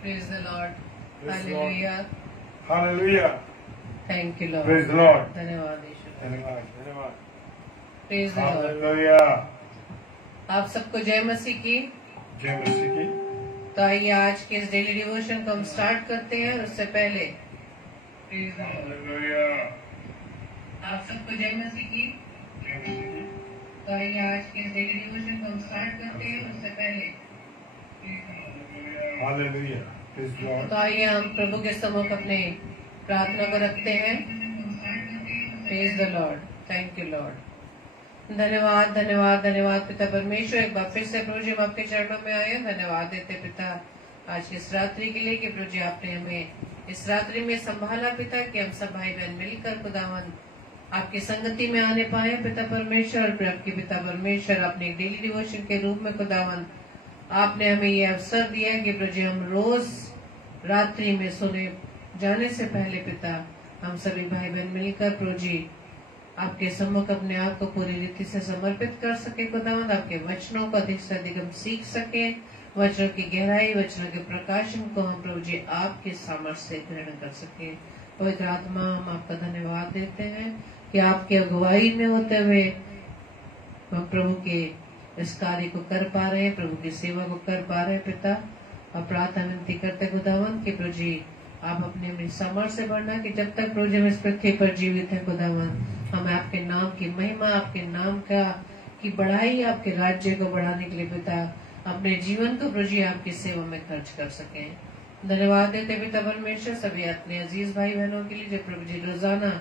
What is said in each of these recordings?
Praise the Lord. Hallelujah. Hallelujah. Thank you, Lord. Praise the Lord. धन्यवाद यीशु। धन्यवाद धन्यवाद। Praise the Lord. Hallelujah. आप सबको जय मसीह की। जय मसीह की। तो आइए आज के इस डेली डिवोशन को हम स्टार्ट करते हैं। उससे पहले Hallelujah. आप सबको जय मसीह की। जय मसीह की। तो आइए आज के इस डेली डिवोशन को हम स्टार्ट करते हैं। उससे पहले Hallelujah. Praise the Lord. तो आइए हम प्रभु के सम्मुख अपने प्रार्थना को रखते हैं। Praise the Lord. Thank you Lord. धन्यवाद धन्यवाद धन्यवाद पिता परमेश्वर, एक बार फिर से प्रभु जी हम आपके चरणों में आए। धन्यवाद देते पिता आज की इस रात्रि के लिए कि प्रभु जी आपने हमें इस रात्रि में संभाला पिता, कि हम सब भाई बहन मिलकर खुदावन आपकी संगति में आने पाए पिता परमेश्वर। और आपके पिता परमेश्वर अपने डेली डिवोशन के रूप में खुदावन आपने हमें ये अवसर दिया है कि प्रभु जी हम रोज रात्रि में सोने जाने से पहले पिता हम सभी भाई बहन मिलकर प्रभु जी आपके सम्मुख अपने आप को पूरी रीति से समर्पित कर सके खुदावंद। आपके वचनों को अधिक से अधिक हम सीख सके, वचनों की गहराई, वचनों के प्रकाशन को हम प्रभु जी आपके सामर्थ्य से ग्रहण कर सके। पवित्र आत्मा हम आपका धन्यवाद देते हैं कि आपकी अगुवाई में होते हुए हम प्रभु के इस कार्य को कर पा रहे हैं, प्रभु की सेवा को कर पा रहे हैं पिता। और प्रार्थना विनती करते खुदावन कि प्रभु जी आप अपने सामर्थ्य से बढ़ना, कि जब तक प्रभु जी हम इस पृथ्वी पर जीवित है खुदावन हमें आपके नाम की महिमा, आपके नाम का की बढ़ाई, आपके राज्य को बढ़ाने के लिए पिता अपने जीवन को प्रभु जी आपकी सेवा में खर्च कर सके। धन्यवाद देते पिता परमेश्वर सभी अपने अजीज भाई बहनों के लिए जो प्रभु जी रोजाना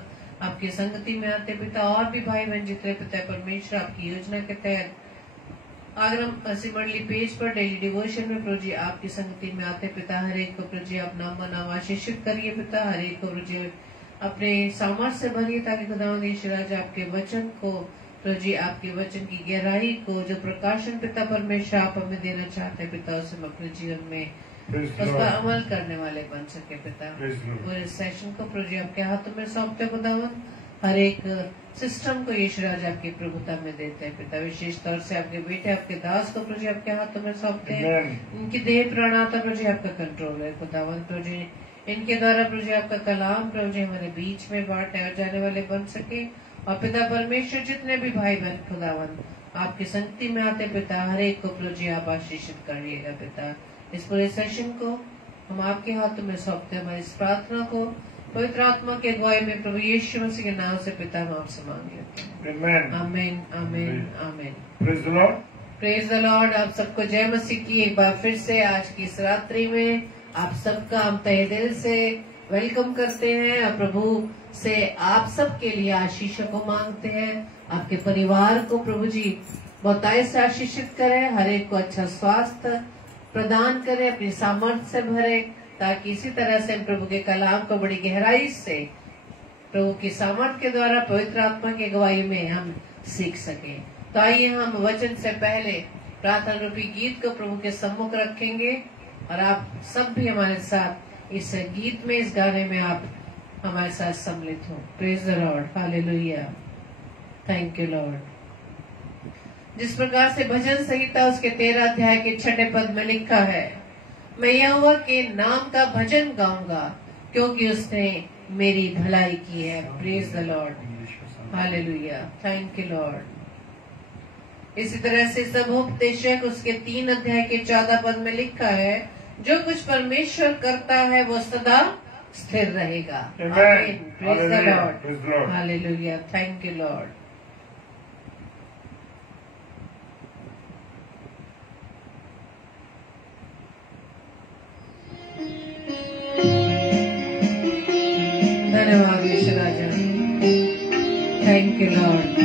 आपकी संगति में आते पिता, और भी भाई बहन जितने पिता परमेश्वर आपकी योजना के तहत अगर हम ऐसी मंडली पेज पर डेली डिवोशन में प्रभु जी आपकी संगति में आते पिता, हर एक को प्रभु जी आप नाम बनाम आशीषित करिए पिता, हर एक को प्रभु जी अपने सामर्थ्य से भरिए, ताकि खुदावंद यीशु राजा आपके वचन को प्रभु जी आपके वचन की गहराई को जो प्रकाशन पिता परमेश्वर आप हमें देना चाहते हैं पिता, उसे हम अपने जीवन में उस पर अमल करने वाले बन सके पिता। पूरे सेशन को प्रभु जी आपके हाथों में सौंपते खुदावंद, हर एक सिस्टम को यीशु राजा आपकी प्रभुता में देते हैं पिता। विशेष तौर से आपके बेटे आपके दास को प्रभु जी आपके हाथों में सौंपते हैं। इनकी देह प्राणाता प्रभु जी आपका कंट्रोल है खुदावन। प्रभु जी इनके द्वारा प्रभु जी आपका कलाम प्रभु जी हमारे बीच में बांटे और जाने वाले बन सके। और पिता परमेश्वर जितने भी भाई बहन खुदावन आपकी संगति में आते पिता, हर एक को प्रभु जी आप आशीषित करिएगा पिता। इस पूरे सेशन को हम आपके हाथों में सौंपते हैं। हमारी इस प्रार्थना को पवित्र आत्मा के अगुवाई में प्रभु यीशु मसीह के नाम से पिता हम आपसे मांग लेते हैं। आमीन आमीन आमीन। Praise the Lord. Praise the Lord. आप सबको जय मसीह की। एक बार फिर से आज की इस रात्रि में आप सबका हम तहे दिल से वेलकम करते हैं और प्रभु से आप सबके लिए आशीषों को मांगते हैं। आपके परिवार को प्रभु जी बहुतायत से आशीषित करें, हर एक को अच्छा स्वास्थ्य प्रदान करें, अपनी सामर्थ्य से भरे, ताकि इसी तरह से प्रभु के कलाम को बड़ी गहराई से प्रभु की सामर्थ्य के द्वारा पवित्र आत्मा की अगुवाई में हम सीख सकें। तो आइए हम वचन से पहले प्रार्थना रूपी गीत को प्रभु के सम्मुख रखेंगे और आप सब भी हमारे साथ इस गीत में, इस गाने में आप हमारे साथ सम्मिलित हो। Praise the Lord, hallelujah, thank you Lord. जिस प्रकार से भजन संहिता उसके 13 अध्याय के 6 पद में लिखा है, मैं यहोवा के नाम का भजन गाऊंगा क्योंकि उसने मेरी भलाई की है। Praise the Lord, hallelujah, thank you Lord. इसी तरह से सभोपदेशक उसके 3 अध्याय के 14 पद में लिखा है, जो कुछ परमेश्वर करता है वो सदा स्थिर रहेगा। आमीन। Praise the Lord, hallelujah, thank you Lord. धन्यवाद यीशु राजा, थैंक यू लॉर्ड।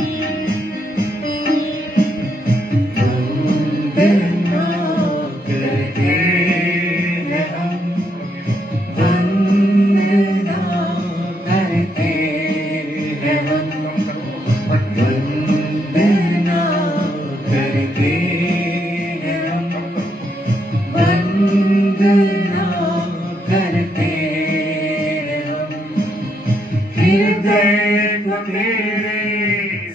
हृदय को तेरे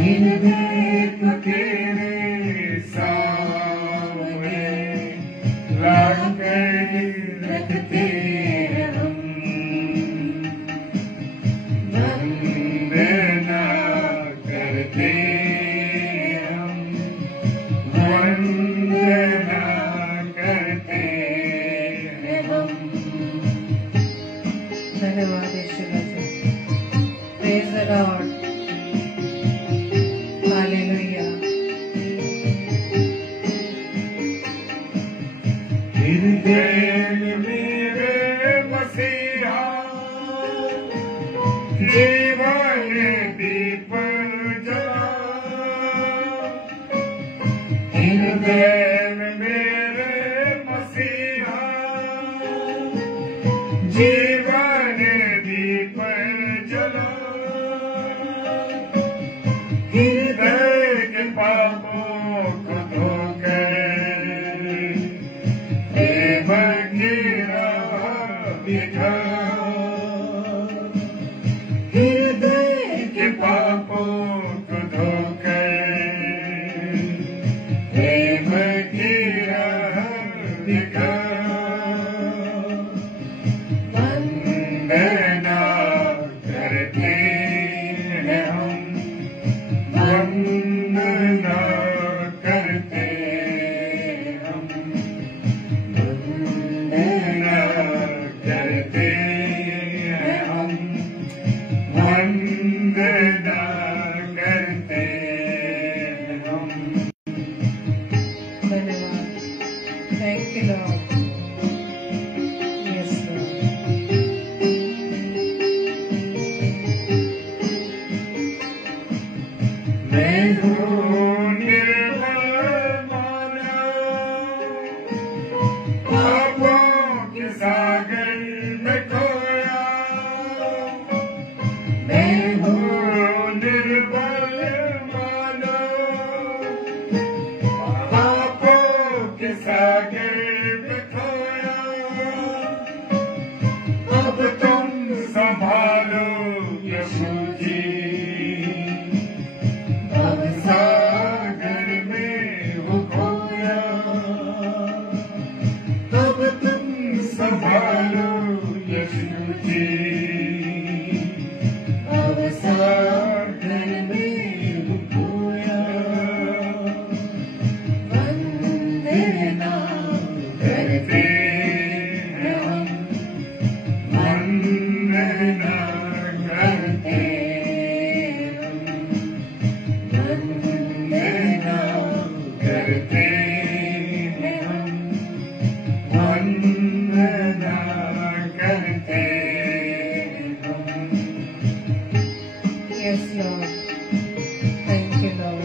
हृदय को तेरे सामने लाकर रखते हम, वंदना करते हम, वंदना करते हम। धन्यवाद Yeshu Masih. Praise the Lord. Hallelujah. हृदय मेरे मसीहा जीवन दीप जला, हृदय मेरे मसीहा जीवन दीप जला, हृदय के पापों को धोकर प्रेम की राह दिखा, हृदय के पापों को धोकर प्रेम की राह दिखा, वंदना करते हैं हम, वंदना करते हम, वंदना करते हैं हम, वंदना करते हम। धन्यवाद। Thank you Lord. Yes Lord. मैं हूँ निर्मल मानव, पापों के सागर में खोया, मैं हूँ निर्मल मानव, पापों के सागर में खोया, अब तुम संभालो यीशु जी, अब सागर में हो खोया, अब तुम संभालो यीशु जी, अब सागर में हो खोया, वंदना करते हैं हम, वंदना करते हम, वंदना करते हैं हम, वंदना करते हम। Yes Lord. Thank you Lord.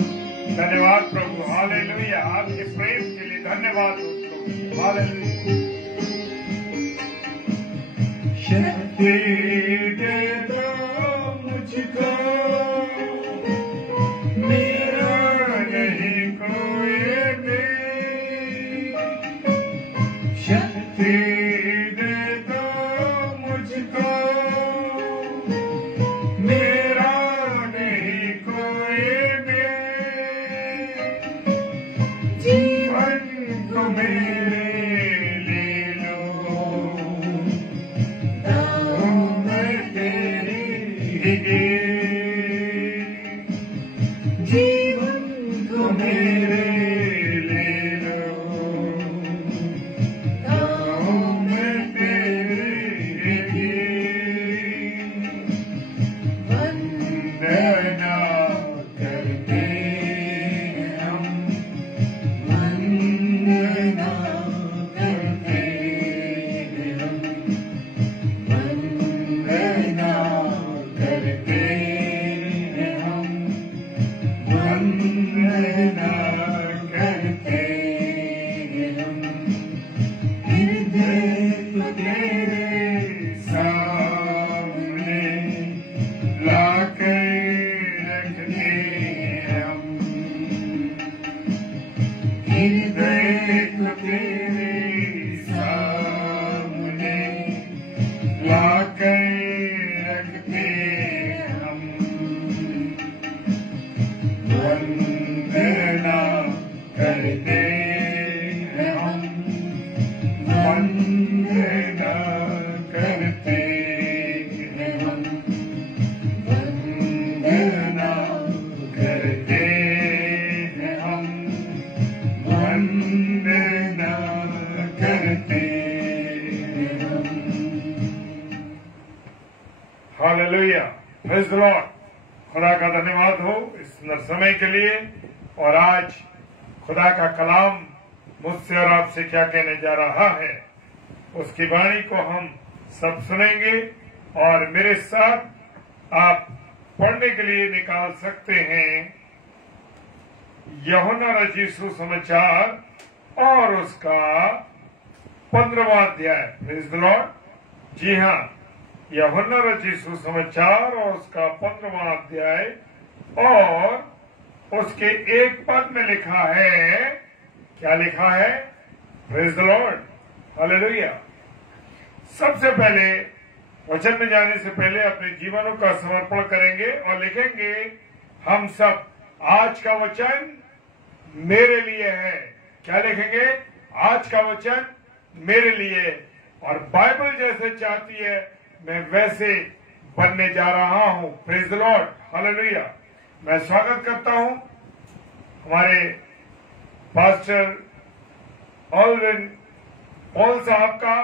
धन्यवाद प्रभु। हालेलुया। आपके प्रेम के लिए धन्यवाद हो प्रभु। हालेलुया। शक्ति दे दो मुझको, मेरा नहीं कोई भी, शक्ति दे दो मुझको, मेरा नहीं कोई भी, जीवन को मेरे ले लो, दाऊं मैं तेरी ही, जीवन को मेरे ले लो, दाऊं मैं तेरी ही, वंदना करते हम, वंदना करते हम, वंदना करते हम, वंदना करते हम। हृदय को तेरे सामने लाकर वंदना करते हैं हम, वंदना करते हैं हम, वंदना करते हैं हम, वंदना करते हैं हम। Hallelujah, praise the Lord. खुदा का धन्यवाद हो इस समय के लिए। और आज खुदा का कलाम मुझसे और आपसे क्या कहने जा रहा है, उसकी वाणी को हम सब सुनेंगे। और मेरे साथ आप पढ़ने के लिए निकाल सकते हैं यूहन्ना रचित सुसमाचार और उसका 15वां अध्याय। Praise the Lord. जी हाँ, यूहन्ना रचित सुसमाचार और उसका 15वां अध्याय और उसके एक पद में लिखा है, क्या लिखा है? Praise the Lord, hallelujah. सबसे पहले वचन में जाने से पहले अपने जीवनों का समर्पण करेंगे और लिखेंगे हम सब, आज का वचन मेरे लिए है। क्या लिखेंगे? आज का वचन मेरे लिए। और बाइबल जैसे चाहती है मैं वैसे बनने जा रहा हूं। Praise the Lord, hallelujah. मैं स्वागत करता हूं हमारे पास्टर ऑलविन पॉल साहब का,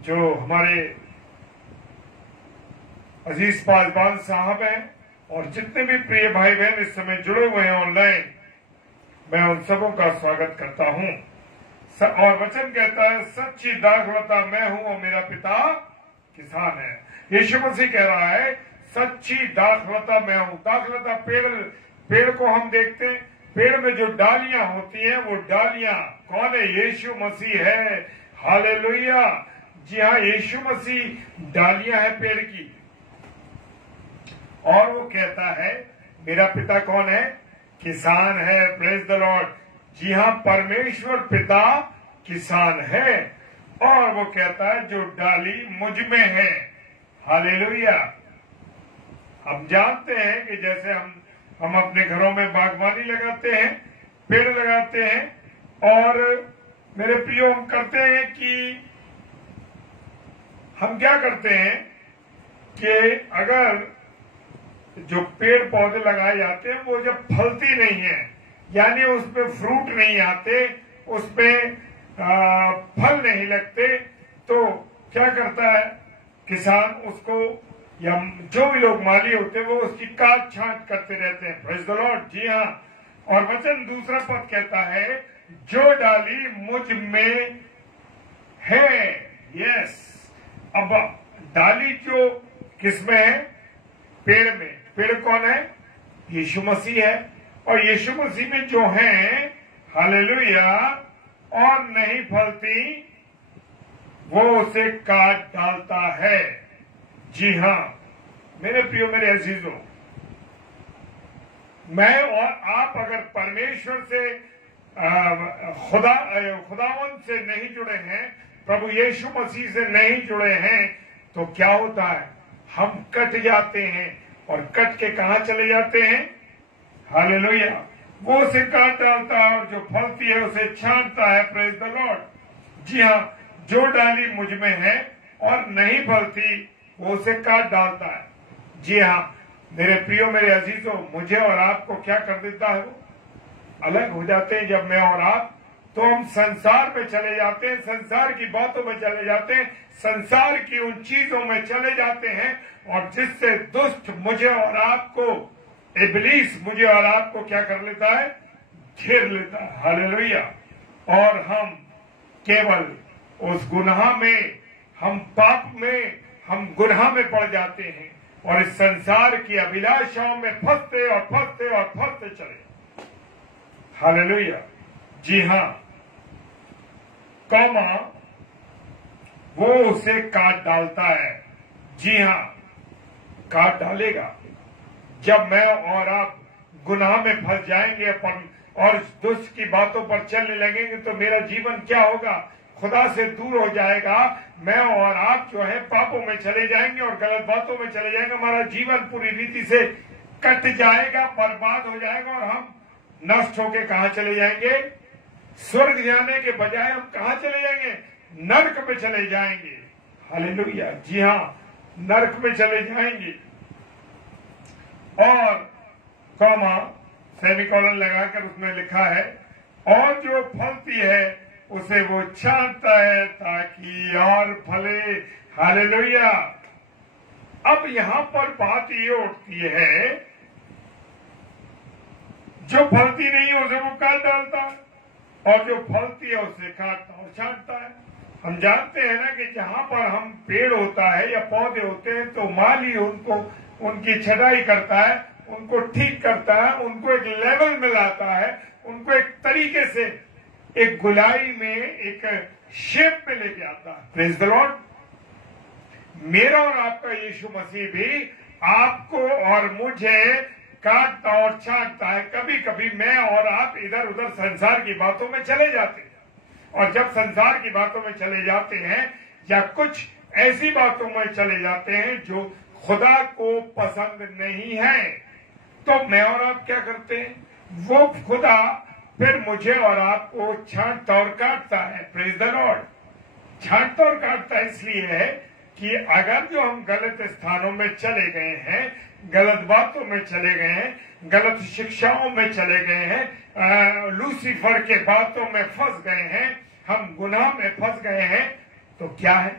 जो हमारे अजीज पासवान साहब हैं, और जितने भी प्रिय भाई बहन इस समय जुड़े हुए हैं ऑनलाइन, मैं उन सबों का स्वागत करता हूं। और वचन कहता है, सच्ची दाखलता मैं हूं और मेरा पिता किसान है। यीशु मसीह कह रहा है, सच्ची दाखलता मैं हूं। दाखलता पेड़ को हम देखते हैं, पेड़ में जो डालियां होती हैं वो डालियां कौन है? यीशु मसीह है। हालेलुया। जी हाँ, यीशु मसीह डालियां है पेड़ की। और वो कहता है मेरा पिता कौन है? किसान है। Praise the Lord. जी हाँ, परमेश्वर पिता किसान है। और वो कहता है जो डाली मुझ में है। हालेलुया। हम जानते हैं कि जैसे हम अपने घरों में बागवानी लगाते हैं, पेड़ लगाते हैं, और मेरे प्रियो हम करते हैं कि हम क्या करते हैं कि अगर जो पेड़ पौधे लगाए जाते हैं वो जब फलती नहीं है, यानी उसमें फ्रूट नहीं आते, उसमें फल नहीं लगते, तो क्या करता है किसान? उसको या जो भी लोग माली होते हैं वो उसकी काट छांट करते रहते हैं। Praise the Lord. जी हाँ। और वचन दूसरा पद कहता है जो डाली मुझ में है। यस। अब डाली जो किसमें है? पेड़ में। पेड़ कौन है? यीशु मसीह है। और यीशु मसीह में जो है, हालेलुया, और नहीं फलती, वो उसे काट डालता है। जी हाँ मेरे प्रियो, मेरे अजीजों, मैं और आप अगर परमेश्वर से खुदावन से नहीं जुड़े हैं, प्रभु यीशु मसीह से नहीं जुड़े हैं, तो क्या होता है? हम कट जाते हैं। और कट के कहां चले जाते हैं? हालेलुया। वो उसे काट डालता है और जो फलती है उसे छांटता है। Praise the Lord. जी हाँ, जो डाली मुझ में है और नहीं फलती वो उसे काट डालता है। जी हाँ मेरे प्रियो, मेरे अजीजों, मुझे और आपको क्या कर देता है? वो अलग हो जाते हैं। जब मैं और आप, तो हम संसार में चले जाते हैं, संसार की बातों में चले जाते हैं, संसार की उन चीजों में चले जाते हैं, और जिससे दुष्ट मुझे और आपको, इब्लीस मुझे और आपको क्या कर लेता है? घेर लेता है। हालेलुया। और हम केवल उस गुनाह में, हम पाप में, हम गुनाह में पड़ जाते हैं और इस संसार की अभिलाषाओं में फंसते और फंसते और फंसते चले। हालेलुया। जी हाँ, कौमा वो उसे काट डालता है। जी हाँ, काट डालेगा। जब मैं और आप गुनाह में फंस जाएंगे और दुष्ट की बातों पर चलने लगेंगे, तो मेरा जीवन क्या होगा? खुदा से दूर हो जाएगा। मैं और आप जो है पापों में चले जाएंगे और गलत बातों में चले जाएंगे। हमारा जीवन पूरी रीति से कट जाएगा, बर्बाद हो जाएगा और हम नष्ट होके कहां चले जाएंगे? स्वर्ग जाने के बजाय हम कहां चले जाएंगे? नरक में चले जाएंगे। हालेलुया। जी हाँ, नरक में चले जाएंगे। और कॉमा सेमीकोलन लगाकर उसमें लिखा है, और जो फलती है उसे वो छांटता है ताकि और फले। हालेलुया। अब यहां पर बात ये उठती है, जो फलती नहीं है उसे वो काट डालता है, और जो फलती है उसे काटता और छांटता है। हम जानते हैं ना कि जहां पर हम पेड़ होता है या पौधे होते हैं तो माली उनको उनकी छटाई करता है, उनको ठीक करता है, उनको एक लेवल में लाता है, उनको एक तरीके से एक गुलाई में एक शेप में लेके आता है। Praise the Lord. मेरा और आपका यीशु मसीह भी आपको और मुझे काटता और छांटता है। कभी कभी मैं और आप इधर उधर संसार की बातों में चले जाते हैं, और जब संसार की बातों में चले जाते हैं या कुछ ऐसी बातों में चले जाते हैं जो खुदा को पसंद नहीं है, तो मैं और आप क्या करते हैं? वो खुदा फिर मुझे और आपको छांटता और काटता है। Praise the Lord. छांटता और काटता इसलिए है कि अगर जो हम गलत स्थानों में चले गए हैं, गलत बातों में चले गए हैं, गलत शिक्षाओं में चले गए हैं, लूसीफर के बातों में फंस गए हैं, हम गुनाह में फंस गए हैं, तो क्या है?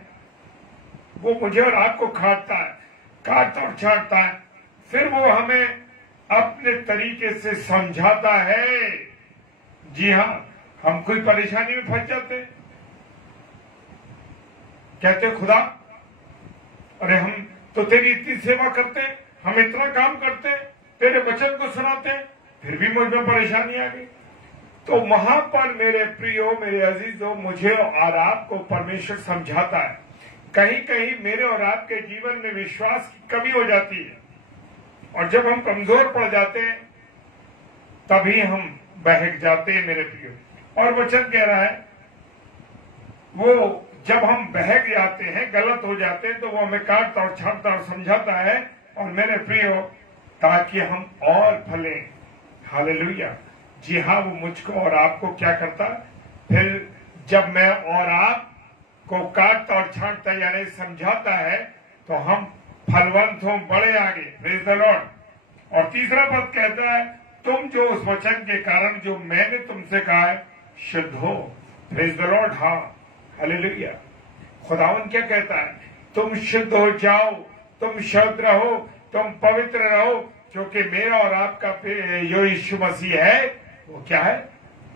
वो मुझे और आपको काटता और छांटता है। फिर वो हमें अपने तरीके से समझाता है। जी हाँ, हम कोई परेशानी में फंस जाते, कहते खुदा, अरे हम तो तेरी इतनी सेवा करते, हम इतना काम करते, तेरे वचन को सुनाते, फिर भी मुझ में परेशानी आ गई। तो वहां पर मेरे प्रियो, मेरे अजीजों, मुझे और आपको परमेश्वर समझाता है। कहीं कहीं मेरे और आपके जीवन में विश्वास की कमी हो जाती है, और जब हम कमजोर पड़ जाते हैं तभी हम बहक जाते हैं मेरे प्रियो। और वचन कह रहा है, वो जब हम बहक जाते हैं, गलत हो जाते हैं, तो वो हमें काटता और छांटता और समझाता है। और मेरे प्रियो, ताकि हम और फलें। हालेलुया। जी हाँ, वो मुझको और आपको क्या करता है? फिर जब मैं और आप को काटता और छांटता यानी समझाता है, तो हम फलवंत हों, बड़े आगे। Praise the Lord. और तीसरा पद कहता है, तुम जो उस वचन के कारण जो मैंने तुमसे कहा है शुद्ध हो। Praise the Lord. हाँ, हालेलुया। खुदावन क्या कहता है? तुम शुद्ध हो जाओ, तुम शुद्ध रहो, तुम पवित्र रहो, क्योंकि मेरा और आपका जो यीशु मसीह है वो क्या है?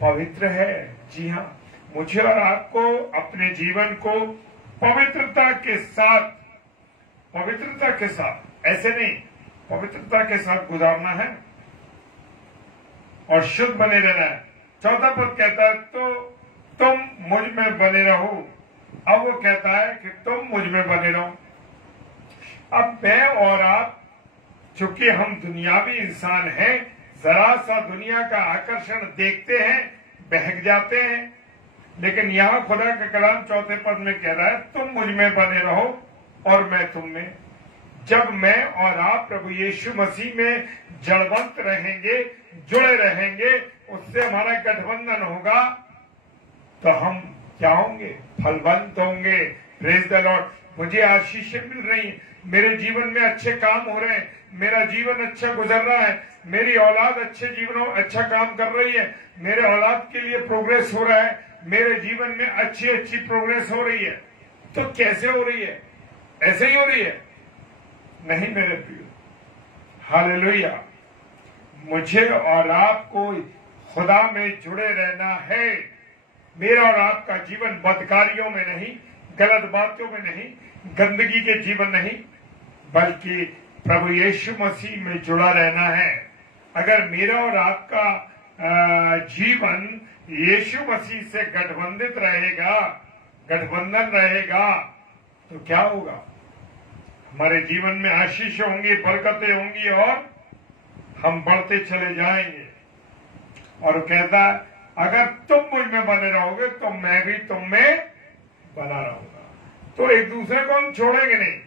पवित्र है। जी हाँ, मुझे और आपको अपने जीवन को पवित्रता के साथ ऐसे नहीं, पवित्रता के साथ गुजारना है और शुद्ध बने रहना है। चौथा पद कहता है, तो तुम मुझ में बने रहो। अब वो कहता है कि तुम मुझ में बने रहो। अब मैं और आप, चूंकि हम दुनियावी इंसान हैं, जरा सा दुनिया का आकर्षण देखते हैं, बहक जाते हैं। लेकिन यहां खुदा का कलाम चौथे पद में कह रहा है, तुम मुझ में बने रहो और मैं तुम में। जब मैं और आप प्रभु यीशु मसीह में जड़वंत रहेंगे, जुड़े रहेंगे, उससे हमारा गठबंधन होगा, तो हम क्या होंगे? फलवंत होंगे। Praise the Lord. मुझे आशीषें मिल रही हैं, मेरे जीवन में अच्छे काम हो रहे हैं, मेरा जीवन अच्छा गुजर रहा है, मेरी औलाद अच्छा काम कर रही है, मेरे औलाद के लिए प्रोग्रेस हो रहा है, मेरे जीवन में अच्छी प्रोग्रेस हो रही है। तो कैसे हो रही है? ऐसे ही हो रही है? नहीं मेरे प्रिय। हालेलुया। मुझे और आपको खुदा में जुड़े रहना है। मेरा और आपका जीवन बदकारियों में नहीं, गलत बातों में नहीं, गंदगी के जीवन नहीं, बल्कि प्रभु यीशु मसीह में जुड़ा रहना है। अगर मेरा और आपका जीवन यीशु मसीह से गठबंधन रहेगा, तो क्या होगा? हमारे जीवन में आशीष होंगी, बरकतें होंगी और हम बढ़ते चले जाएंगे। और कहता है, अगर तुम मुझ में बने रहोगे तो मैं भी तुम में बना रहूंगा। तो एक दूसरे को हम छोड़ेंगे नहीं।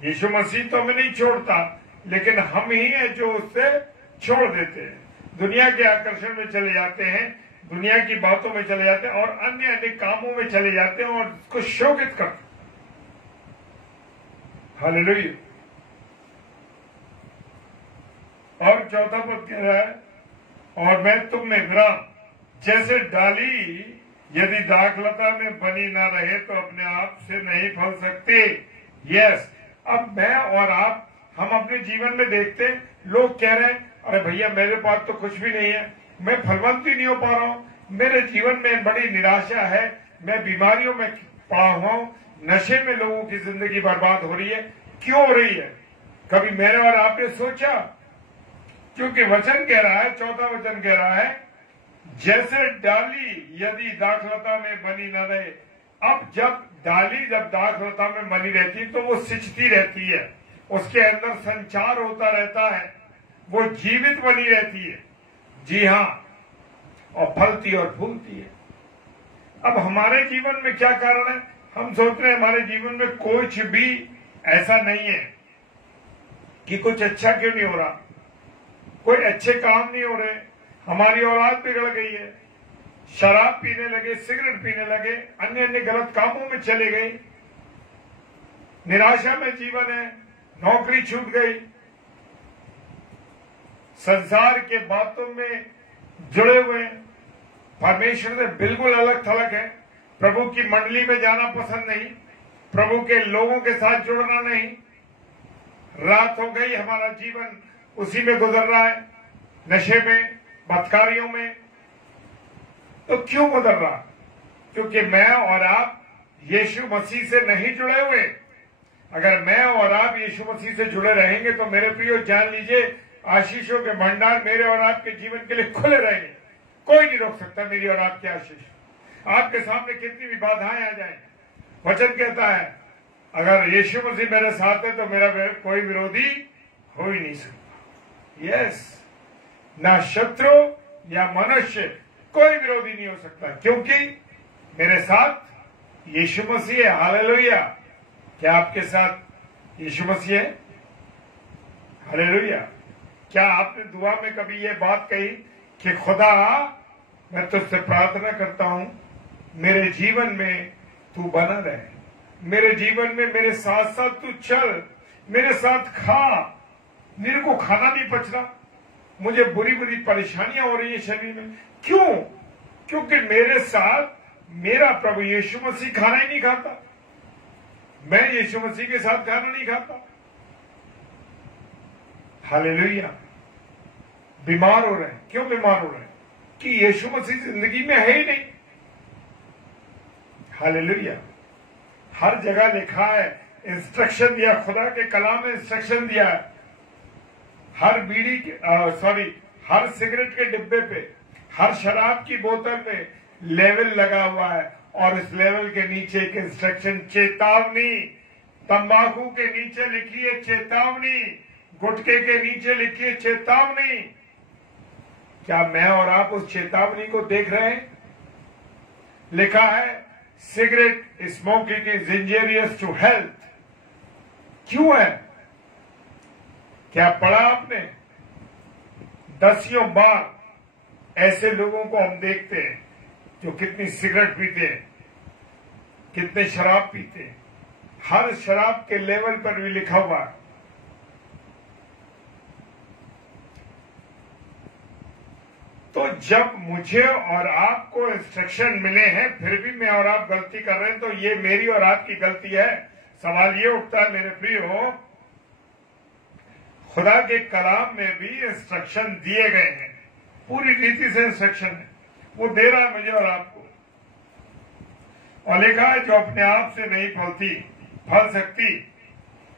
यीशु मसीह तो हमें नहीं छोड़ता, लेकिन हम ही हैं जो उससे छोड़ देते हैं, दुनिया के आकर्षण में चले जाते हैं, दुनिया की बातों में चले जाते हैं और अन्य अन्य कामों में चले जाते हैं और उसको शोकित करते हैं। हालेलुया। और चौथा पद कह रहा है, और मैं तुम में विराम, जैसे डाली यदि दाखलता में बनी ना रहे तो अपने आप से नहीं फल सकते। यस, अब मैं और आप, हम अपने जीवन में देखते हैं, लोग कह रहे हैं अरे भैया मेरे पास तो कुछ भी नहीं है, मैं फलवंत ही नहीं हो पा रहा हूं, मेरे जीवन में बड़ी निराशा है, मैं बीमारियों में पड़ा हुआ हूं, नशे में लोगों की जिंदगी बर्बाद हो रही है। क्यों हो रही है? कभी मैंने और आपने सोचा? क्योंकि वचन कह रहा है, चौथा वचन कह रहा है, जैसे डाली यदि दाखलता में बनी न रहे। अब जब डाली जब दाखलता में बनी रहती तो वो सिंचती रहती है, उसके अंदर संचार होता रहता है, वो जीवित बनी रहती है। जी हाँ, और फलती और फूलती है। अब हमारे जीवन में क्या कारण है? हम सोच रहे हैं हमारे जीवन में कुछ भी ऐसा नहीं है कि कुछ अच्छा क्यों नहीं हो रहा, कोई अच्छे काम नहीं हो रहे, हमारी औलाद बिगड़ गई है, शराब पीने लगे, सिगरेट पीने लगे, अन्य अन्य गलत कामों में चले गए, निराशा में जीवन है, नौकरी छूट गई, संसार के बातों में जुड़े हुए, परमेश्वर से बिल्कुल अलग थलग है, प्रभु की मंडली में जाना पसंद नहीं, प्रभु के लोगों के साथ जुड़ना नहीं, रात हो गई, हमारा जीवन उसी में गुजर रहा है, नशे में, बदकारियों में। तो क्यों गुजर रहा? क्योंकि मैं और आप यीशु मसीह से नहीं जुड़े हुए। अगर मैं और आप यीशु मसीह से जुड़े रहेंगे तो मेरे प्रियो जान लीजिए, आशीषों के भंडार मेरे और आपके जीवन के लिए खुले रहेंगे। कोई नहीं रोक सकता मेरी और आपकी आशीष। आपके सामने कितनी भी बाधाएं आ जाएं, वचन कहता है अगर यीशु मसीह मेरे साथ है तो मेरा कोई विरोधी हो ही नहीं सकता। यस, ना शत्रु या मनुष्य, कोई विरोधी नहीं हो सकता, क्योंकि मेरे साथ यीशु मसीह है। हालेलुया। क्या आपके साथ यीशु मसीह है? हालेलुया। क्या आपने दुआ में कभी ये बात कही कि खुदा मैं तुझसे प्रार्थना करता हूं मेरे जीवन में तू बना रहे, मेरे जीवन में मेरे साथ साथ तू चल, मेरे साथ खा, मेरे को खाना नहीं पच रहा, मुझे बुरी बुरी परेशानियां हो रही है शरीर में। क्यों? क्योंकि मेरे साथ मेरा प्रभु यीशु मसीह खाना ही नहीं खाता, मैं यीशु मसीह के साथ खाना नहीं खाता। हालेलुया। बीमार हो रहे हैं, क्यों बीमार हो रहे हैं? कि यीशु मसीह जिंदगी में है ही नहीं। हालेलुया। हर जगह लिखा है, इंस्ट्रक्शन दिया, खुदा के कलाम में इंस्ट्रक्शन दिया है, हर बीड़ी के हर सिगरेट के डिब्बे पे, हर शराब की बोतल पे लेवल लगा हुआ है और इस लेवल के नीचे एक इंस्ट्रक्शन, चेतावनी। तंबाकू के नीचे लिखी है चेतावनी, गुटखे के नीचे लिखी है चेतावनी। क्या मैं और आप उस चेतावनी को देख रहे हैं? लिखा है cigarette smoking is injurious to health. क्यों है? क्या पढ़ा आपने? दसियों बार ऐसे लोगों को हम देखते हैं जो कितनी सिगरेट पीते हैं, कितने शराब पीते हैं, हर शराब के लेवल पर भी लिखा हुआ है। तो जब मुझे और आपको इंस्ट्रक्शन मिले हैं फिर भी मैं और आप गलती कर रहे हैं तो ये मेरी और आपकी गलती है। सवाल ये उठता है मेरे प्रियो, खुदा के कलाम में भी इंस्ट्रक्शन दिए गए हैं, पूरी रीति से इंस्ट्रक्शन है, वो दे रहा है मुझे और आपको। और लिखा है जो अपने आप से नहीं फल सकती।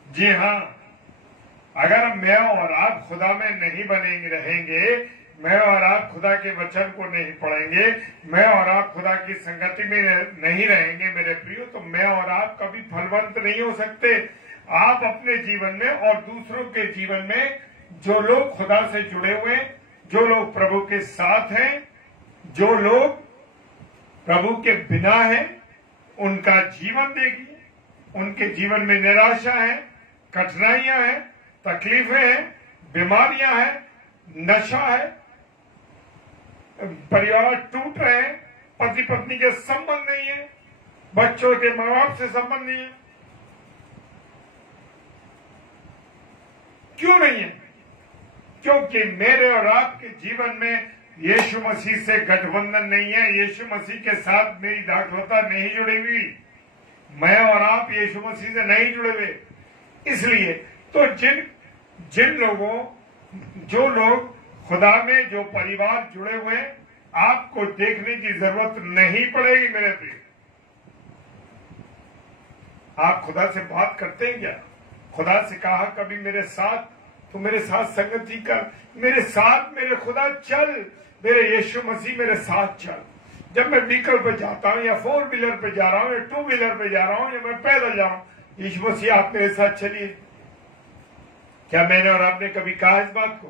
जी हाँ, अगर मैं और आप खुदा में नहीं बनेंगे रहेंगे, मैं और आप खुदा के वचन को नहीं पढ़ेंगे, मैं और आप खुदा की संगति में नहीं रहेंगे मेरे प्रियो, तो मैं और आप कभी फलवंत नहीं हो सकते। आप अपने जीवन में और दूसरों के जीवन में, जो लोग खुदा से जुड़े हुए, जो लोग प्रभु के साथ हैं, जो लोग प्रभु के बिना हैं, उनका जीवन देखिए। उनके जीवन में निराशा है, कठिनाइयां हैं, तकलीफें हैं, बीमारियां हैं, नशा है, परिवार टूट रहे हैं, पति पत्नी के संबंध नहीं है, बच्चों के माँ बाप से संबंध नहीं है। क्यों नहीं है? क्योंकि मेरे और आपके जीवन में यीशु मसीह से गठबंधन नहीं है, यीशु मसीह के साथ मेरी दाखलता नहीं जुड़ी हुई, मैं और आप यीशु मसीह से नहीं जुड़े हुए। इसलिए तो जिन लोगों, जो लोग खुदा में, जो परिवार जुड़े हुए हैं, आपको देखने की जरूरत नहीं पड़ेगी मेरे प्रिय। आप खुदा से बात करते हैं क्या? खुदा से कहा कभी मेरे साथ, तो मेरे साथ संगति कर, मेरे साथ मेरे खुदा चल, मेरे यीशु मसीह मेरे साथ चल। जब मैं व्हीकल पे जाता हूं या 4 व्हीलर पे जा रहा हूं या 2 व्हीलर पे जा रहा हूं या मैं पैदल जा रहा हूं, यीशु मसीह आप मेरे साथ चलिए। क्या मैंने और आपने कभी कहा इस बात को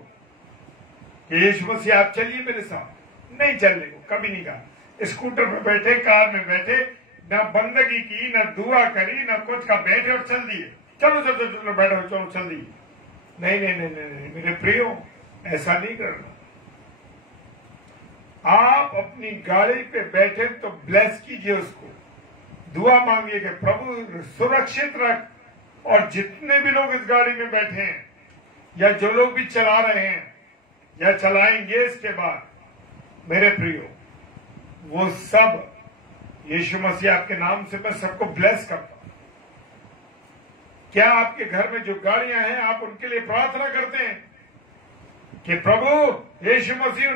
कि यीशु मसीह आप चलिए मेरे साथ? नहीं चलने को कभी नहीं कहा। स्कूटर पे बैठे, कार में बैठे, ना बंदगी की, ना दुआ करी, ना कुछ का, बैठे और चल दिए, चलो चलो चलो बैठो, चलो चल दिए। नहीं नहीं नहीं नहीं, नहीं मेरे प्रियो, ऐसा नहीं करना। आप अपनी गाड़ी पे बैठे तो ब्लेस कीजिए उसको, दुआ मांगिए कि प्रभु सुरक्षित रख। और जितने भी लोग इस गाड़ी में बैठे हैं या जो लोग भी चला रहे हैं या चलाएंगे इसके बाद, मेरे प्रियो, वो सब यीशु मसीह आपके नाम से मैं सबको ब्लेस करता हूं। क्या आपके घर में जो गाड़ियां हैं आप उनके लिए प्रार्थना करते हैं कि प्रभु यीशु मसीह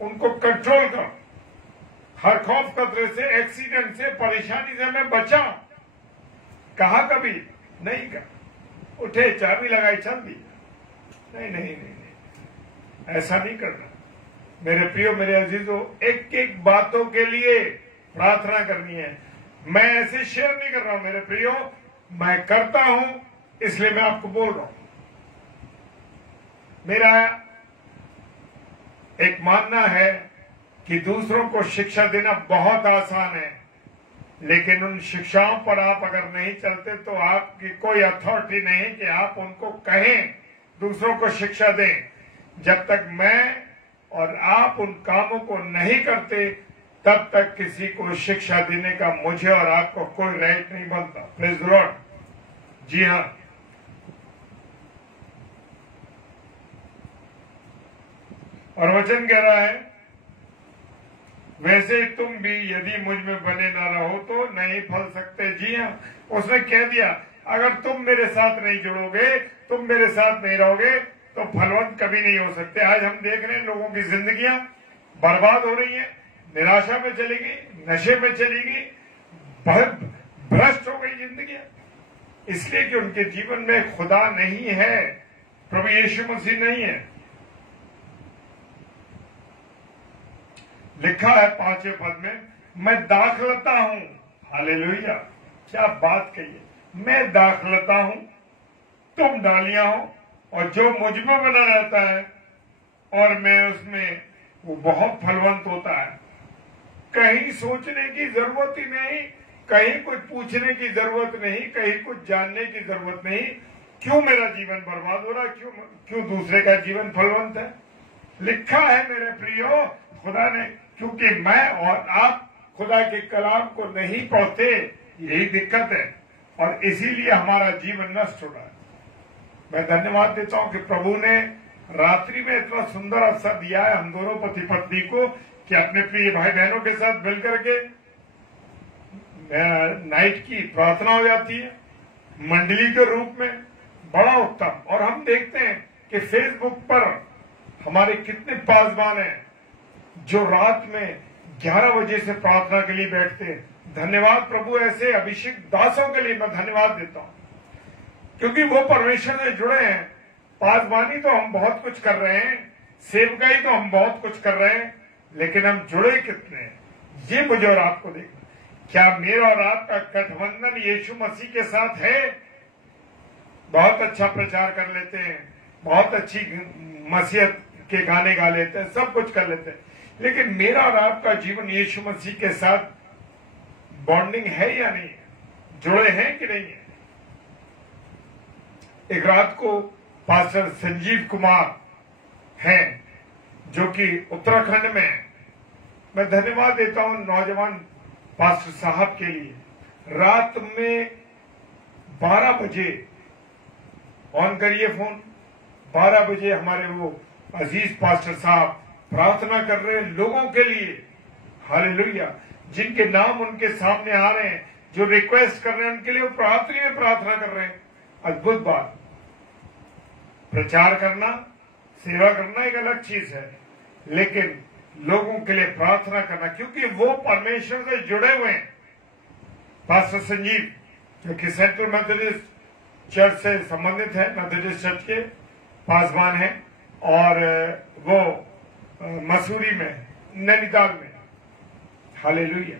उनको कंट्रोल कर, हर खौफ खतरे से, एक्सीडेंट से, परेशानी से हमें बचा? कहा कभी? नहीं कहा। उठे, चाबी लगाई, चल दी। नहीं नहीं नहीं नहीं, ऐसा नहीं करना मेरे प्रियो, मेरे अजीजों। एक एक बातों के लिए प्रार्थना करनी है। मैं ऐसे शेयर नहीं कर रहा हूं मेरे प्रियो, मैं करता हूं, इसलिए मैं आपको बोल रहा हूं। मेरा एक मानना है कि दूसरों को शिक्षा देना बहुत आसान है, लेकिन उन शिक्षाओं पर आप अगर नहीं चलते तो आपकी कोई अथॉरिटी नहीं कि आप उनको कहें, दूसरों को शिक्षा दें। जब तक मैं और आप उन कामों को नहीं करते, तब तक किसी को शिक्षा देने का मुझे और आपको कोई राइट नहीं बनता। Praise the Lord. जी हां, और वचन कह रहा है, वैसे तुम भी यदि मुझ में बने ना रहो तो नहीं फल सकते। जी हां, उसने कह दिया अगर तुम मेरे साथ नहीं जुड़ोगे, तुम मेरे साथ नहीं रहोगे तो फलवंत कभी नहीं हो सकते। आज हम देख रहे हैं लोगों की जिंदगियां बर्बाद हो रही हैं, निराशा में चली गई, नशे में चली गई, भ्रष्ट हो गई जिंदगियां, इसलिए कि उनके जीवन में खुदा नहीं है, प्रभु यीशु मसीह नहीं है। लिखा है 5वें पद में, मैं दाखलता हूं। हालेलुया, क्या बात कही है। मैं दाखलता हूं, तुम डालियां हो, और जो मुझ में बना रहता है और मैं उसमें, वो बहुत फलवंत होता है। कहीं सोचने की जरूरत ही नहीं, कहीं कुछ पूछने की जरूरत नहीं, कहीं कुछ जानने की जरूरत नहीं, क्यों मेरा जीवन बर्बाद हो रहा है, क्यों दूसरे का जीवन फलवंत है। लिखा है मेरे प्रियो, खुदा ने, क्योंकि मैं और आप खुदा के कलाम को नहीं पढ़ते, यही दिक्कत है, और इसीलिए हमारा जीवन नष्ट हो रहा है। मैं धन्यवाद देता हूं कि प्रभु ने रात्रि में इतना सुंदर अवसर दिया है हम दोनों पति पत्नी को कि अपने प्रिय भाई बहनों के साथ मिलकर के नाइट की प्रार्थना हो जाती है मंडली के रूप में, बड़ा उत्तम। और हम देखते हैं कि फेसबुक पर हमारे कितने पासवान हैं जो रात में 11 बजे से प्रार्थना के लिए बैठते हैं। धन्यवाद प्रभु, ऐसे अभिषेक दासों के लिए मैं धन्यवाद देता हूं, क्योंकि वो परमेश्वर से जुड़े हैं। पासवानी तो हम बहुत कुछ कर रहे हैं, सेवकाई तो हम बहुत कुछ कर रहे हैं, लेकिन हम जुड़े कितने हैं, ये मुझे और आपको देखना। क्या मेरा और आपका गठबंधन यीशु मसीह के साथ है? बहुत अच्छा प्रचार कर लेते हैं, बहुत अच्छी मसीहत के गाने गा लेते हैं, सब कुछ कर लेते हैं, लेकिन मेरा और आपका जीवन यीशु मसीह के साथ बॉन्डिंग है या नहीं, जुड़े हैं कि नहीं है। एक रात को पास्टर संजीव कुमार हैं, जो कि उत्तराखंड में हैं। मैं धन्यवाद देता हूं नौजवान पास्टर साहब के लिए। रात में 12 बजे ऑन करिए फोन, 12 बजे हमारे वो अजीज पास्टर साहब प्रार्थना कर रहे हैं लोगों के लिए। हालेलुया। जिनके नाम उनके सामने आ रहे हैं, जो रिक्वेस्ट कर रहे हैं, उनके लिए वो प्रार्थना में प्रार्थना कर रहे हैं। अद्भुत बात। प्रचार करना, सेवा करना एक अलग चीज है, लेकिन लोगों के लिए प्रार्थना करना, क्योंकि वो परमेश्वर से जुड़े हुए हैं। पास्टर संजीव जो कि सेंट्रल मेथोडिस्ट चर्च से संबंधित है, मेथोडिस्ट चर्च के पासवान है, और वो मसूरी में, नैनीताल में। हालेलुया।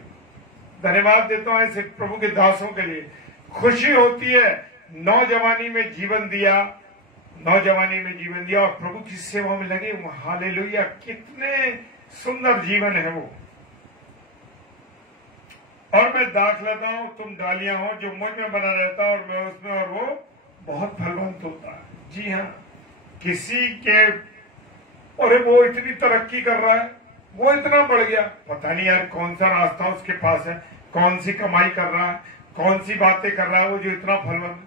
धन्यवाद देता हूं ऐसे प्रभु के दासों के लिए। खुशी होती है, नौजवानी में जीवन दिया, नौजवानी में जीवन दिया और प्रभु की सेवा में लगे। हालेलुया। कितने सुंदर जीवन है वो। और मैं दाख लेता हूं, तुम डालियां हो, जो मुझ में बना रहता है और मैं उसमें, और वो बहुत फलवंत होता है। जी हाँ, किसी के अरे वो इतनी तरक्की कर रहा है, वो इतना बढ़ गया, पता नहीं यार कौन सा रास्ता उसके पास है, कौन सी कमाई कर रहा है, कौन सी बातें कर रहा है वो जो इतना फलवंत।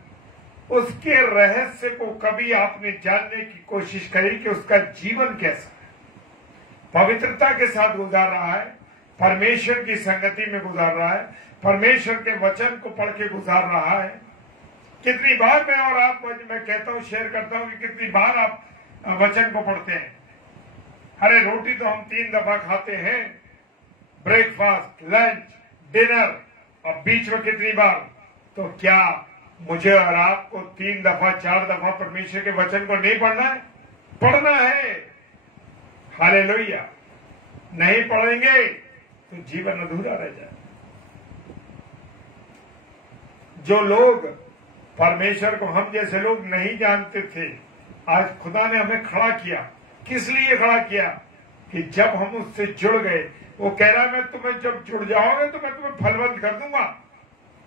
उसके रहस्य को कभी आपने जानने की कोशिश करी कि उसका जीवन कैसा है? पवित्रता के साथ गुजार रहा है, परमेश्वर की संगति में गुजार रहा है, परमेश्वर के वचन को पढ़ के गुजार रहा है। कितनी बार मैं और आप, मैं कहता हूं, शेयर करता हूं कि कितनी बार आप वचन को पढ़ते हैं। अरे रोटी तो हम 3 दफा खाते हैं, ब्रेकफास्ट, लंच, डिनर, और बीच में कितनी बार। तो क्या मुझे और आपको 3 दफा 4 दफा परमेश्वर के वचन को नहीं पढ़ना है? पढ़ना है। हालेलुया। नहीं पढ़ेंगे तो जीवन अधूरा रह जाए। जो लोग परमेश्वर को, हम जैसे लोग नहीं जानते थे, आज खुदा ने हमें खड़ा किया। किस लिए खड़ा किया? कि जब हम उससे जुड़ गए, वो कह रहा है मैं तुम्हें जब जुड़ जाओगे तो मैं तुम्हें फलवंत कर दूंगा,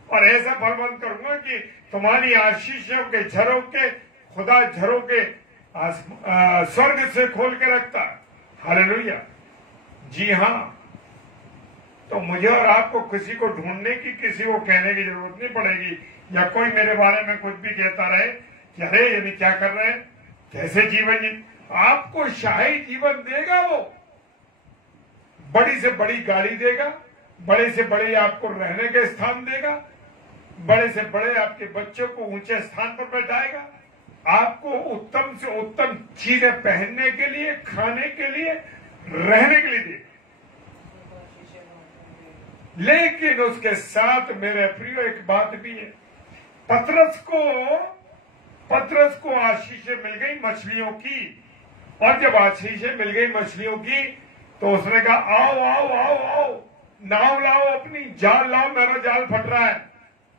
और ऐसा फलवंत करूंगा कि तुम्हारी आशीषों के झरों के, खुदा झरों के स्वर्ग से खोल के रखता है। हालेलुया। जी हाँ। तो मुझे और आपको किसी को ढूंढने की, किसी को कहने की जरूरत नहीं पड़ेगी, या कोई मेरे बारे में कुछ भी कहता रहे कि अरे ये भी क्या कर रहे हैं, कैसे जीवन। आपको शाही जीवन देगा वो, बड़ी से बड़ी गाड़ी देगा, बड़े से बड़े आपको रहने के स्थान देगा, बड़े से बड़े आपके बच्चों को ऊंचे स्थान पर बैठाएगा, आपको उत्तम से उत्तम चीजें पहनने के लिए, खाने के लिए, रहने के लिए देगा। लेकिन उसके साथ मेरे प्रिय एक बात भी है। पतरस को आशीषें मिल गई मछलियों की, और जब आशीषें मिल गई मछलियों की तो उसने कहा आओ आओ आओ आओ, नाव लाओ, अपनी जाल लाओ, मेरा जाल फट रहा है।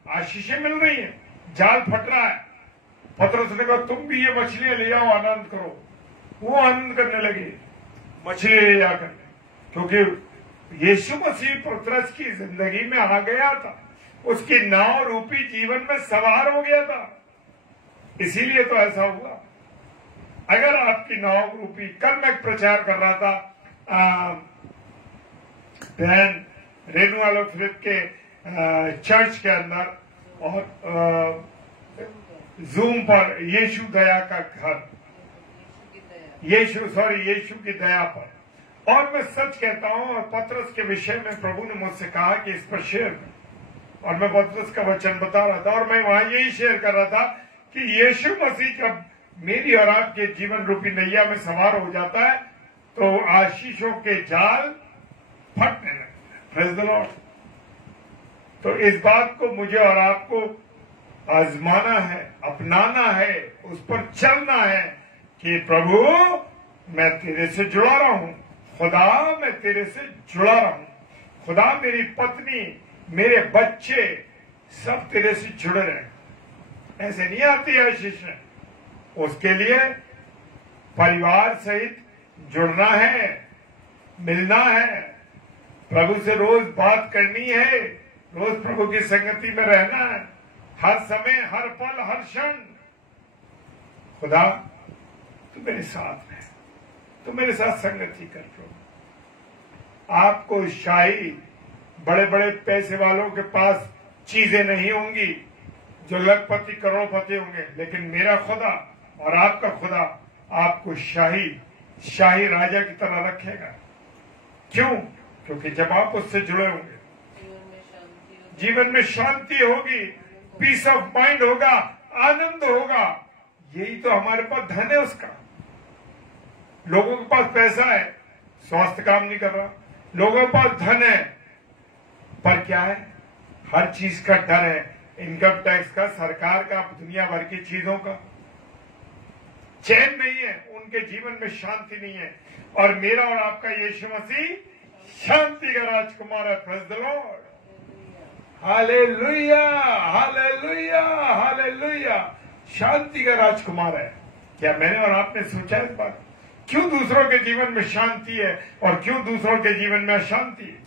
आशीषें मिल रही है, जाल फट रहा है। पतरस ने कहा तुम भी ये मछलियां ले आओ, आनंद करो। वो आनंद करने लगे मछली ले जाकर, क्योंकि यीशु मसीह पतरस की जिंदगी में आ गया था, उसकी नाव रूपी जीवन में सवार हो गया था, इसीलिए तो ऐसा हुआ। अगर आपकी नाव रूपी, कल मैं प्रचार कर रहा था बहन रेणु आलोक फिलिप के चर्च के अंदर, और जूम पर यीशु दया का घर, यीशु की दया पर। और मैं सच कहता हूं, और पतरस के विषय में प्रभु ने मुझसे कहा कि इस पर शेयर कर, और मैं पतरस का वचन बता रहा था, और मैं वहां यही शेयर कर रहा था कि यीशु मसीह जब मेरी और आपके जीवन रूपी नैया में सवार हो जाता है तो आशीषों के जाल फटने लगते हैं। Praise the Lord. तो इस बात को मुझे और आपको आजमाना है, अपनाना है, उस पर चलना है कि प्रभु मैं तेरे से जुड़ा रहा हूं, खुदा मैं तेरे से जुड़ा रहा हूं, खुदा मेरी पत्नी, मेरे बच्चे सब तेरे से जुड़े रहे। ऐसे नहीं आती आशीष है, उसके लिए परिवार सहित जुड़ना है, मिलना है, प्रभु से रोज बात करनी है, रोज प्रभु की संगति में रहना है, हर समय, हर पल, हर क्षण खुदा तू मेरे साथ रहे, तू मेरे साथ संगति कर प्रभु। आपको शाही बड़े बड़े पैसे वालों के पास चीजें नहीं होंगी जो लखपति करोड़पति होंगे, लेकिन मेरा खुदा और आपका खुदा आपको शाही राजा की तरह रखेगा। क्यों? क्योंकि जब आप उससे जुड़े होंगे जीवन में शांति होगी, पीस ऑफ माइंड होगा, आनंद होगा। यही तो हमारे पास धन है उसका। लोगों के पास पैसा है, स्वास्थ्य काम नहीं कर रहा। लोगों के पास धन है, पर क्या है? हर चीज का डर है, इनकम टैक्स का, सरकार का, दुनिया भर की चीजों का। चैन नहीं है, उनके जीवन में शांति नहीं है। और मेरा और आपका यीशु मसीह शांति का राजकुमार है। Praise the Lord, hallelujah, hallelujah, hallelujah. शांति का राजकुमार है। क्या मैंने और आपने सोचा इस बात? क्यों दूसरों के जीवन में शांति है और क्यों दूसरों के जीवन में अशांति है?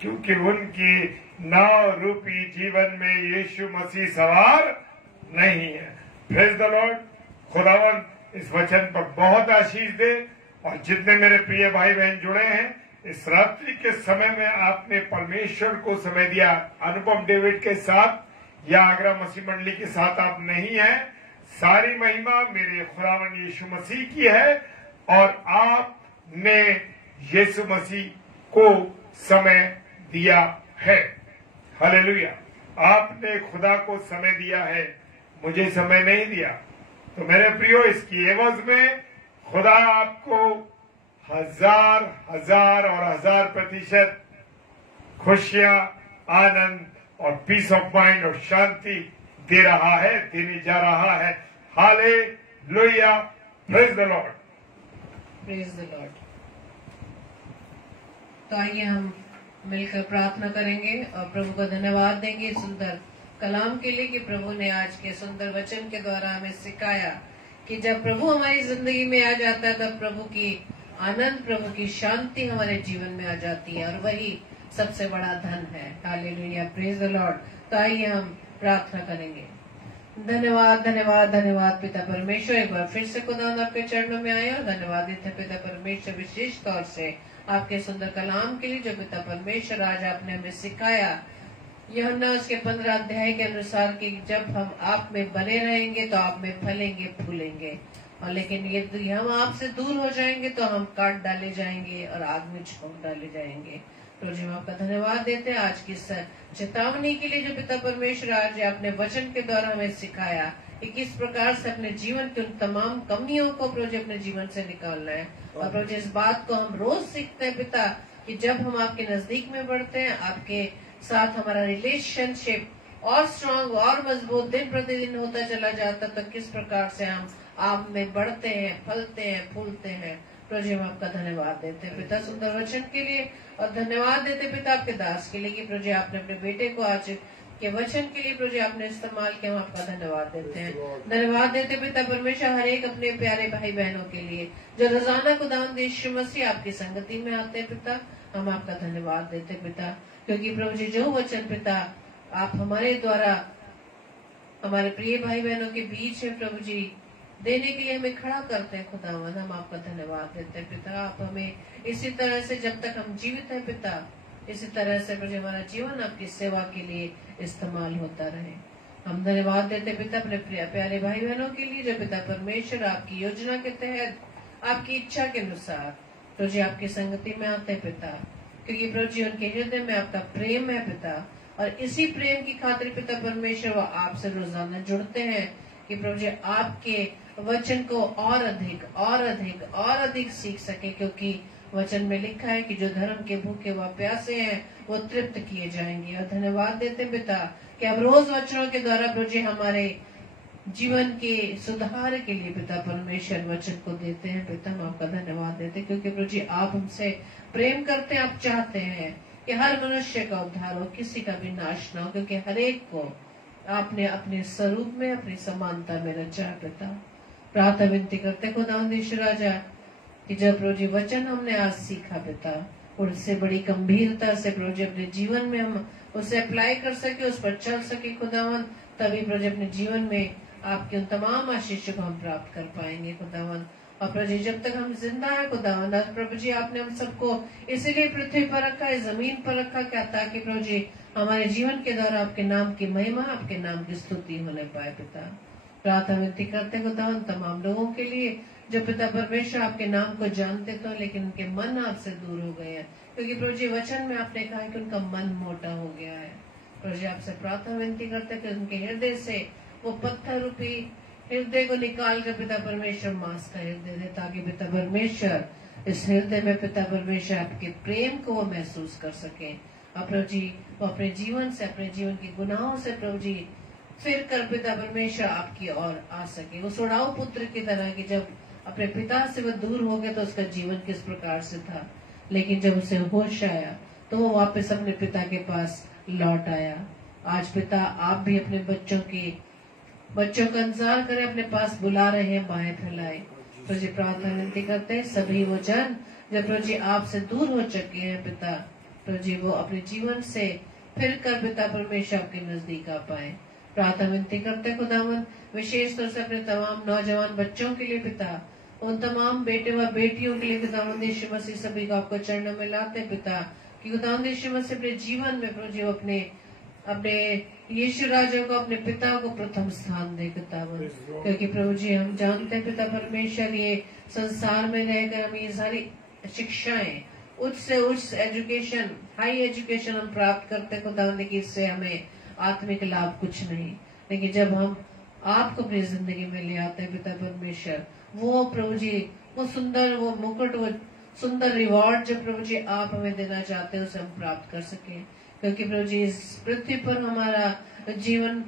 क्योंकि उनकी नाव रूपी जीवन में यीशु मसीह सवार नहीं है। Praise the Lord. खुदावन इस वचन पर बहुत आशीष दे। और जितने मेरे प्रिय भाई बहन जुड़े हैं, इस रात्रि के समय में आपने परमेश्वर को समय दिया। अनुपम डेविड के साथ या आगरा मसीह मंडली के साथ आप नहीं है। सारी महिमा मेरे खुदावन यीशु मसीह की है और आपने यीशु मसीह को समय दिया है। हालेलुया। आपने खुदा को समय दिया है, मुझे समय नहीं दिया। तो मेरे प्रियो, इसकी एवज में खुदा आपको 1000 और 1000% खुशियां, आनंद और पीस ऑफ माइंड और शांति दे रहा है, देने जा रहा है। Hallelujah. Praise the Lord, praise the Lord. तो आइए हम मिलकर प्रार्थना करेंगे और प्रभु को धन्यवाद देंगे सुंदर कलाम के लिए कि प्रभु ने आज के सुंदर वचन के द्वारा हमें सिखाया कि जब प्रभु हमारी जिंदगी में आ जाता है तब प्रभु की आनंद, प्रभु की शांति हमारे जीवन में आ जाती है और वही सबसे बड़ा धन है। Hallelujah, praise the Lord. तो आइए हम प्रार्थना करेंगे। धन्यवाद, धन्यवाद, धन्यवाद पिता परमेश्वर। एक बार फिर से खुदा आपके चरणों में आए और धन्यवाद देते पिता परमेश्वर, विशेष तौर से आपके सुंदर कलाम के लिए जो पिता परमेश्वर आज आपने हमें सिखाया। यूहन्ना उसके 15 अध्याय के अनुसार कि जब हम आप में बने रहेंगे तो आप में फलेंगे, फूलेंगे, और लेकिन यदि हम आपसे दूर हो जाएंगे तो हम काट डाले जाएंगे और आग में झोंक डाले जाएंगे। तो जी हम आपका धन्यवाद देते हैं आज की चेतावनी के लिए जो पिता परमेश्वर आज आपने वचन के द्वारा हमें सिखाया कि किस प्रकार से अपने जीवन की उन तमाम कमियों को प्रभु अपने जीवन से निकालना है। और प्रभु इस बात को हम रोज सीखते हैं पिता कि जब हम आपके नजदीक में बढ़ते हैं, आपके साथ हमारा रिलेशनशिप और स्ट्रांग और मजबूत दिन प्रतिदिन होता चला जाता, तो किस प्रकार से हम आप में बढ़ते हैं, फलते हैं, फूलते हैं। प्रभु हम आपका धन्यवाद देते हैं पिता सुंदर वचन के लिए और धन्यवाद देते पिता आपके दास के लिए कि प्रभु आपने अपने बेटे को आज के वचन के लिए प्रभु आपने इस्तेमाल किया। हम आपका धन्यवाद देते हैं। धन्यवाद देते पिता परमेश्वर हर एक अपने प्यारे भाई बहनों के लिए जो रोजाना खुदावंद यीशु मसीह आपकी संगति में आते हैं पिता। हम आपका धन्यवाद देते पिता क्योंकि प्रभु जी जो वचन पिता आप हमारे द्वारा हमारे प्रिय भाई बहनों के बीच है प्रभु जी देने के लिए हमें खड़ा करते हैं खुदावंद। हम आपका धन्यवाद देते हैं पिता। आप हमें इसी तरह से जब तक हम जीवित हैं पिता, इसी तरह से प्रभु हमारा जीवन आपकी सेवा के लिए इस्तेमाल होता रहे। हम धन्यवाद देते पिता अपने प्यारे भाई बहनों के लिए जो पिता परमेश्वर आपकी योजना के तहत आपकी इच्छा के अनुसार प्रभु जी आपकी संगति में आते हैं पिता, क्योंकि प्रभु जी उनके हृदय में आपका प्रेम है पिता। और इसी प्रेम की खातिर पिता परमेश्वर वो आपसे रोजाना जुड़ते हैं कि प्रभु जी आपके वचन को और अधिक और अधिक और अधिक सीख सके, क्योंकि वचन में लिखा है कि जो धर्म के भूखे व प्यासे हैं वो तृप्त किए जाएंगे। और धन्यवाद देते पिता कि अब रोज वचनों के द्वारा प्रभु जी हमारे जीवन के सुधार के लिए पिता परमेश्वर वचन को देते हैं पिता। हम आपका धन्यवाद देते क्योंकि प्रभु जी आप हमसे प्रेम करते हैं, आप चाहते हैं कि हर मनुष्य का उद्धार हो, किसी का भी नाश ना हो, क्योंकि हर एक को आपने अपने स्वरूप में अपनी समानता में रचा पिता। प्रार्थना विनती करते खुदावंद यीशु राजा कि जब प्रभु जी वचन हमने आज सीखा पिता, उससे बड़ी गंभीरता से प्रभु जी अपने जीवन में हम उसे अप्लाई कर सके, उस पर चल सके खुदावंद, तभी प्रभु जी अपने जीवन में आपके उन तमाम आशीषों को हम प्राप्त कर पाएंगे खुदावन। और प्रभु जी जब तक हम जिंदा है खुदावन, प्रभु जी आपने हम सबको इसीलिए पृथ्वी पर रखा है, जमीन पर रखा, क्या ताकि प्रभु जी हमारे जीवन के द्वारा आपके नाम की महिमा, आपके नाम की स्तुति होने पाए। पिता प्रार्थना विनती करते खुदावन तमाम लोगों के लिए जो पिता परमेश्वर आपके नाम को जानते तो लेकिन उनके मन आपसे दूर हो गए हैं, क्योंकि प्रभु जी वचन में आपने कहा कि उनका मन मोटा हो गया है। प्रभु जी आपसे प्रार्थना विनती करते कि उनके हृदय से वो पत्थर रूपी हृदय को निकाल कर पिता परमेश्वर मांस का हृदय दे, ताकि पिता परमेश्वर इस हृदय में पिता परमेश्वर आपके प्रेम को वो महसूस कर सके। और प्रभु जी वो अपने जीवन से, अपने जीवन के गुनाहों से प्रभु जी फिर कर पिता परमेश्वर आपकी ओर आ सके। वो सुड़ाऊ पुत्र की तरह कि जब अपने पिता से वो दूर हो गए तो उसका जीवन किस प्रकार से था, लेकिन जब उसे होश आया तो वो वापस अपने पिता के पास लौट आया। आज पिता आप भी अपने बच्चों का इंतजार करें, अपने पास बुला रहे हैं, बाहें फैलाए। प्रभु जी प्रार्थना विनती करते हैं सभी वो जन जब प्रभु जी आपसे दूर हो चुके हैं पिता, प्रभु जी वो अपने जीवन से फिर कर पिता परमेश्वर आपके नजदीक आ पाए। प्रार्थना विनती करते खुदावन विशेष तौर से अपने तमाम नौजवान बच्चों के लिए पिता, उन तमाम बेटे व बेटियों के लिए खुदावन यीशु मसीह सभी को आपको चरणों में लाते पिता, कि खुदावन यीशु मसीह अपने जीवन में प्रभु जी अपने यीशु राजा को, अपने पिता को प्रथम स्थान दे खुदावन। क्योंकि प्रभु जी हम जानते हैं पिता परमेश्वर ये संसार में रहकर हम ये सारी शिक्षाएं, उच्च से उच्च एजुकेशन, हाई एजुकेशन हम प्राप्त करते खुदावन, लेकिन इससे हमें आत्मिक लाभ कुछ नहीं। लेकिन जब हम आपको अपनी जिंदगी में ले आते हैं पिता परमेश्वर, वो प्रभु जी वो सुंदर वो मुकुट, वो सुंदर रिवॉर्ड जो प्रभु जी आप हमें देना चाहते हैं उसे हम प्राप्त कर सके। क्योंकि प्रभु जी इस पृथ्वी पर हमारा जीवन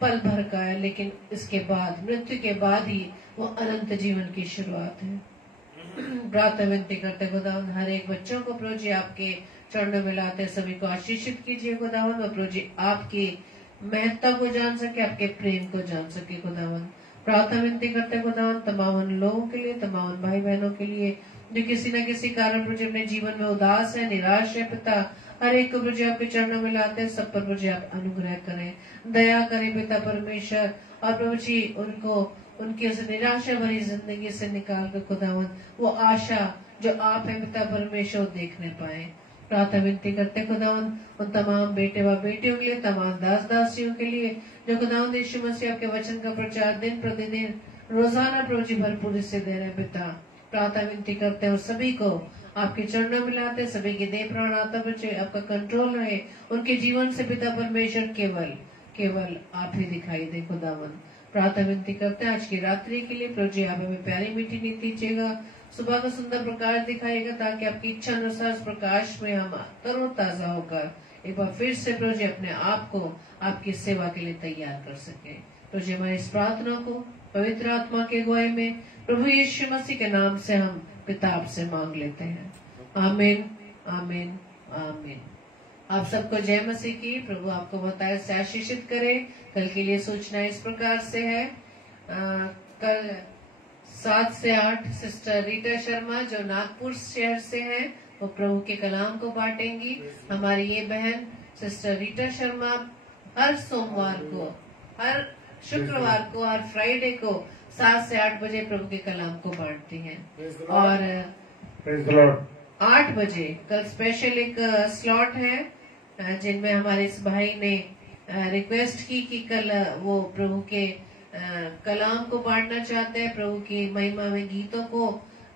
पल भर का है, लेकिन इसके बाद, मृत्यु के बाद ही वो अनंत जीवन की शुरुआत है। प्रार्थना विनती करते खुदावन हर एक बच्चों को प्रभु जी आपके चरणों में लाते, सभी को आशीषित कीजिए खुदावन, और प्रभु जी आपकी महत्ता को जान सके, आपके प्रेम को जान सके खुदावन। प्रार्थना विनती करते खुदावन तमाम उन लोगों के लिए, तमाम भाई बहनों के लिए जो किसी न किसी कारण प्रभु जी अपने जीवन में उदास है, निराश है पिता, हर एक को प्रभु जी आपके चरणों में लाते हैं, सब पर प्रभु जी आप अनुग्रह करें, दया करें पिता परमेश्वर, और प्रभु जी उनको उनकी उस निराशा भरी जिंदगी से निकाल कर खुदावन वो आशा जो आप है पिता परमेश्वर देखने पाए। प्रार्थना विनती करते खुदावन उन तमाम बेटे व बेटियों के लिए, तमाम दास दासियों के लिए जो खुदावन यीशु मसीह आपके वचन का प्रचार दिन प्रतिदिन रोजाना प्रभु जी भरपूरी से दे रहे हैं पिता। प्रार्थना विनती करते हैं और सभी को आपके चरणों में लाते, सभी के देह प्राण आत्मा पर आपका कंट्रोल रहे, उनके जीवन से पिता परमेश्वर केवल आप ही दिखाई दे खुदावन। प्रार्थना विनती करते हैं आज की रात्रि के लिए प्रभु जी आप हमें प्यारी मीठी नींद दीजिएगा, सुबह का सुंदर प्रकाश दिखाएगा, ताकि आपकी इच्छा अनुसार प्रकाश में हम तरोताजा होकर एक बार फिर से प्रभु जी अपने आप को आपकी सेवा के लिए तैयार कर सके। प्रभु जी हमारी इस प्रार्थना को पवित्र आत्मा के अगुवाई में प्रभु यीशु मसीह के नाम से हम पिता आपसे मांग लेते हैं। आमीन आमीन आमीन। आप सबको जय मसीह की। प्रभु आपको बताए से आशीषित करे। कल के लिए सूचना इस प्रकार से है, कल 7 से 8 सिस्टर रीटा शर्मा जो नागपुर शहर से हैं वो प्रभु के कलाम को बांटेंगी। हमारी ये बहन सिस्टर रीटा शर्मा हर सोमवार को, हर शुक्रवार को, हर फ्राइडे को 7 से 8 बजे प्रभु के कलाम को बांटती हैं। और 8 बजे कल स्पेशल एक स्लॉट है जिनमें हमारे इस भाई ने रिक्वेस्ट की कि कल वो प्रभु के कलाम को बांटना चाहते हैं, प्रभु की महिमा में गीतों को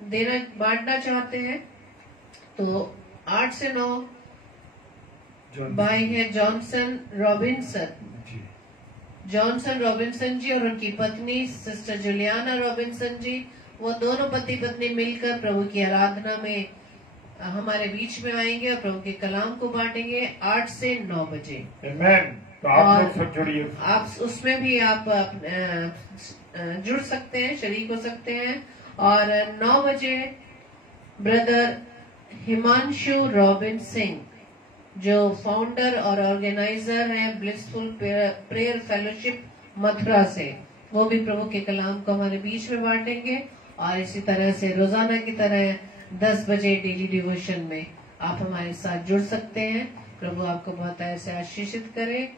बांटना चाहते हैं। तो 8 से 9 भाई है जॉनसन रॉबिन्सन जी और उनकी पत्नी सिस्टर जुलियाना रॉबिन्सन जी, वो दोनों पति पत्नी मिलकर प्रभु की आराधना में हमारे बीच में आएंगे और प्रभु के कलाम को बांटेंगे 8 से 9 बजे। तो आप लोग सब जुड़िए, आप उसमें भी आप जुड़ सकते हैं, शरीक हो सकते हैं। और 9 बजे ब्रदर हिमांशु रॉबिन सिंह जो फाउंडर और ऑर्गेनाइजर हैं ब्लिसफुल प्रेयर फेलोशिप मथुरा से, वो भी प्रभु के कलाम को हमारे बीच में बांटेंगे। और इसी तरह से रोजाना की तरह 10 बजे डेली डिवोशन में आप हमारे साथ जुड़ सकते हैं। प्रभु आपको बहुत ऐसे आशीषित करे।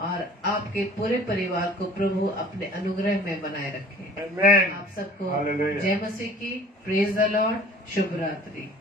और आपके पूरे परिवार को प्रभु अपने अनुग्रह में बनाए रखे। Amen. आप सबको Hallelujah. जय मसीह की। Praise the Lord. शुभ रात्रि।